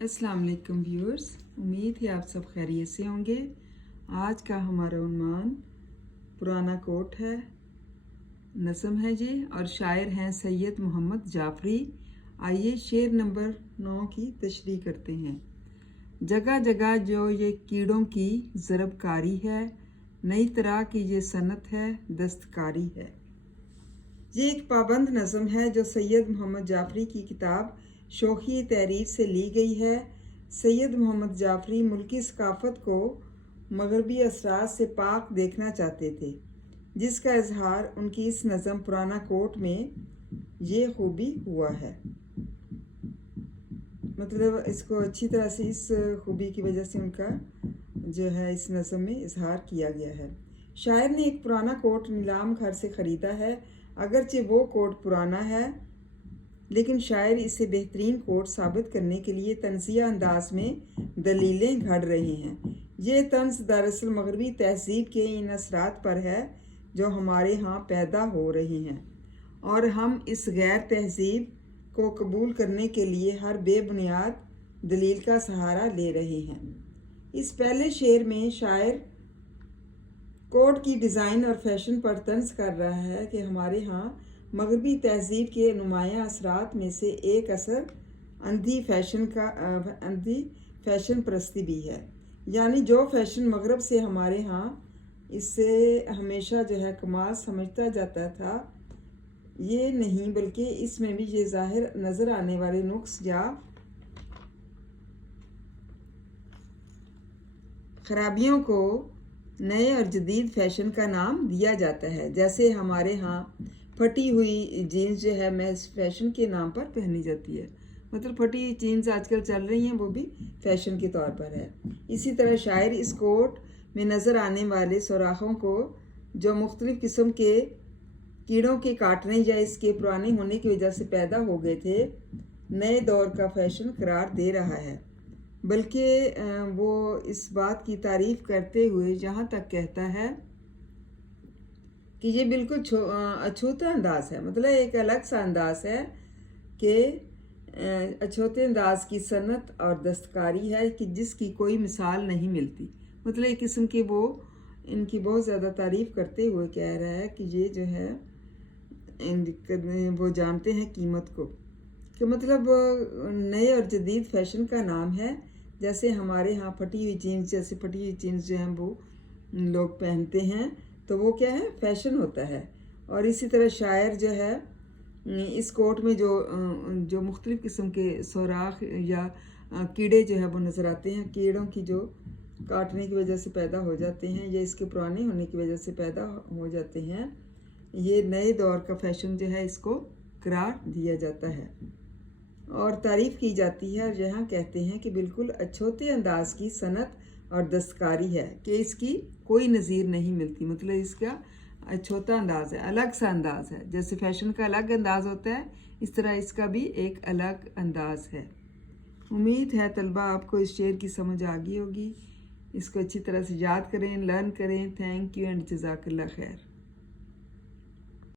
अस्सलाम वालेकुम व्यूअर्स, उम्मीद है आप सब खैरियत से होंगे। आज का हमारा उन्वान पुराना कोट है, नज़म है ये और शायर हैं सैयद मोहम्मद जाफरी। आइए शेर नंबर 9 की तशरीह करते हैं। जगह जगह जो ये कीड़ों की ज़रबकारी है, नई तरह की ये सनत है, दस्तकारी है। ये एक पाबंद नज़म है जो सैयद मोहम्मद जाफरी की किताब शोखी तहरीर से ली गई है। सैयद मोहम्मद जाफरी मुल्की सकाफ़त को मगरबी असरात से पाक देखना चाहते थे, जिसका इजहार उनकी इस नज़म पुराना कोट में ये खूबी हुआ है। मतलब इसको अच्छी तरह से इस खूबी की वजह से उनका जो है इस नज़म में इजहार किया गया है। शायर ने एक पुराना कोट नीलाम घर से ख़रीदा है। अगरचे वो कोट पुराना है, लेकिन शायर इसे बेहतरीन कोट साबित करने के लिए तंज़िया अंदाज में दलीलें घड़ रहे हैं। ये तंज़ दरअसल मगरबी तहज़ीब के इन असरात पर है जो हमारे यहाँ पैदा हो रहे हैं, और हम इस गैर तहज़ीब को कबूल करने के लिए हर बेबुनियाद दलील का सहारा ले रहे हैं। इस पहले शेर में शायर कोट की डिज़ाइन और फैशन पर तंज़ कर रहा है कि हमारे यहाँ मगरबी तहज़ीब के नुमायाँ असरात में से एक असर अंधी फैशन परस्ती भी है। यानी जो फैशन मगरब से हमारे यहाँ इससे हमेशा जो है कमाल समझता जाता था, ये नहीं बल्कि इसमें भी ये ज़ाहिर नज़र आने वाले नुक्स या खराबियों को नए और जदीद फैशन का नाम दिया जाता है। जैसे हमारे यहाँ फटी हुई जीन्स जो है महज फैशन के नाम पर पहनी जाती है, मतलब फटी हुई जीन्स आजकल चल रही हैं, वो भी फैशन के तौर पर है। इसी तरह शायर इस कोट में नज़र आने वाले सुराखों को जो मुख्तलिफ़ किस्म के कीड़ों के काटने या इसके पुराने होने की वजह से पैदा हो गए थे, नए दौर का फैशन करार दे रहा है। बल्कि वो इस बात की तारीफ़ करते हुए यहाँ तक कहता है कि ये बिल्कुल अछूता अंदाज़ है, मतलब एक अलग सा अंदाज़ है कि अछूते अंदाज़ की सनत और दस्तकारी है कि जिसकी कोई मिसाल नहीं मिलती। मतलब एक किस्म की वो इनकी बहुत ज़्यादा तारीफ़ करते हुए कह रहा है कि ये जो है वो जानते हैं कीमत को, कि मतलब नए और जदीद फैशन का नाम है। जैसे हमारे यहाँ फटी हुई जीन्स, जैसे फटी हुई जीन्स जो हैं वो लोग पहनते हैं, तो वो क्या है, फैशन होता है। और इसी तरह शायर जो है इस कोट में जो मुख्तलिफ़ किस्म के सुराख या कीड़े जो है वो नज़र आते हैं, कीड़ों की जो काटने की वजह से पैदा हो जाते हैं या इसके पुराने होने की वजह से पैदा हो जाते हैं, ये नए दौर का फैशन जो है इसको करार दिया जाता है और तारीफ़ की जाती है। और यहाँ कहते हैं कि बिल्कुल अछूते अंदाज की सनत और दस्तकारी है कि इसकी कोई नज़ीर नहीं मिलती। मतलब इसका अछूता अंदाज़ है, अलग सा अंदाज़ है। जैसे फैशन का अलग अंदाज़ होता है, इस तरह इसका भी एक अलग अंदाज़ है। उम्मीद है तलबा आपको इस शेर की समझ आ गई होगी। इसको अच्छी तरह से याद करें, लर्न करें। थैंक यू एंड जज़ाकल्लाह खैर।